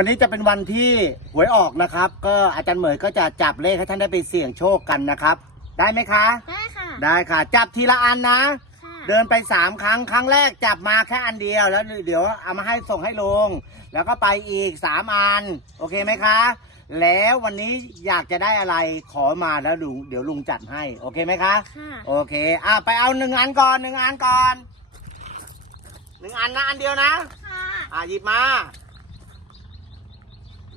วันนี้จะเป็นวันที่หวยออกนะครับ ก็อาจารย์เหมยก็จะจับเลขให้ท่านได้ไปเสี่ยงโชคกันนะครับ ได้ไหมคะ ได้ค่ะ ได้ค่ะ จับทีละอันนะ ค่ะ เดินไปสามครั้ง ครั้งแรกจับมาแค่อันเดียว แล้วเดี๋ยวเอามาให้ส่งให้ลุงแล้วก็ไปอีกสามอัน โอเคไหมคะ แล้ววันนี้อยากจะได้อะไรขอมาแล้วลุงเดี๋ยวลุงจัดให้ โอเคไหมคะ ค่ะ โอเค อะไปเอาหนึ่งอันก่อนหนึ่งอันก่อนหนึ่งอันนะอันเดียวนะ ค่ะ อะหยิบมา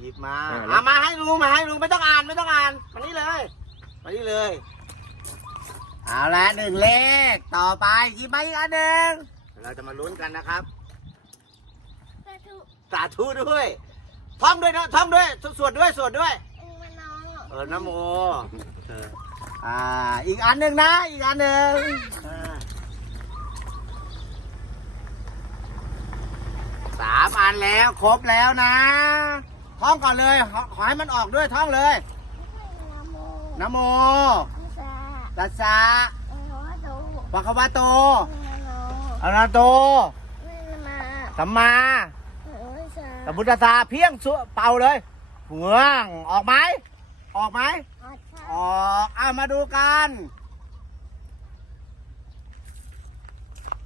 หยิบมาอ่าแล้วอะมาให้ลุงมาให้ลุงไม่ต้องอ่านไม่ต้องอ่านมานี่เลยมานี่เลย เอาละหนึ่งเลขต่อไปหยิบมาอีกอันหนึ่งเราจะมาลุ้นกันนะครับสาธุสาธุด้วย ท่องด้วยนะท่องด้วยสวดด้วยสวดด้วย เอ็งมาน้อง เออนะโมเอออ่า อีกอันหนึ่งนะ อีกอันหนึ่งอ่าสามอันแล้วครบแล้วนะท่ องก่อนเลย ขอขอให้มันออกด้วยท่องเลยนะโมนะโมตัสสะตัสสะภะคะวะโตปะคะวะโตนะโมอะระหะโตนะมาสัมมาอุสาสัมพุทธัสสะเพียงสุเป่าเลยเหืองออกไหม ออกไหมอัชชาออกอะมาดูกัน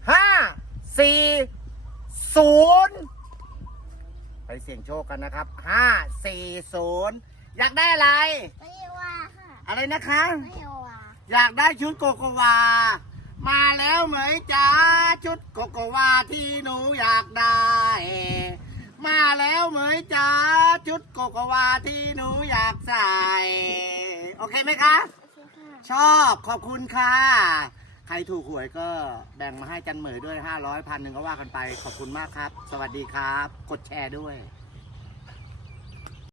ห้าสี่ศูนย์ ไปเสี่ยงโชคกันนะครับห้าสี่ศูนย์อยากได้อะไร ไม่ว่าค่ะอะไรนะคะ ไม่ว่าอยากได้ชุดโกโกวา มาแล้วเหมยจ้าชุดโกโกวาที่หนูอยากได้ มาแล้วเหมยจ้าชุดโกโกวาที่หนูอยากใส่ โอเคไหมคะ โอเคค่ะ ชอบขอบคุณค่ะ ใครถูกหวยก็แบ่งมาให้จันเหมยด้วย 500พันหนึ่งก็ว่ากันไป ขอบคุณมากครับ สวัสดีครับ กดแชร์ด้วย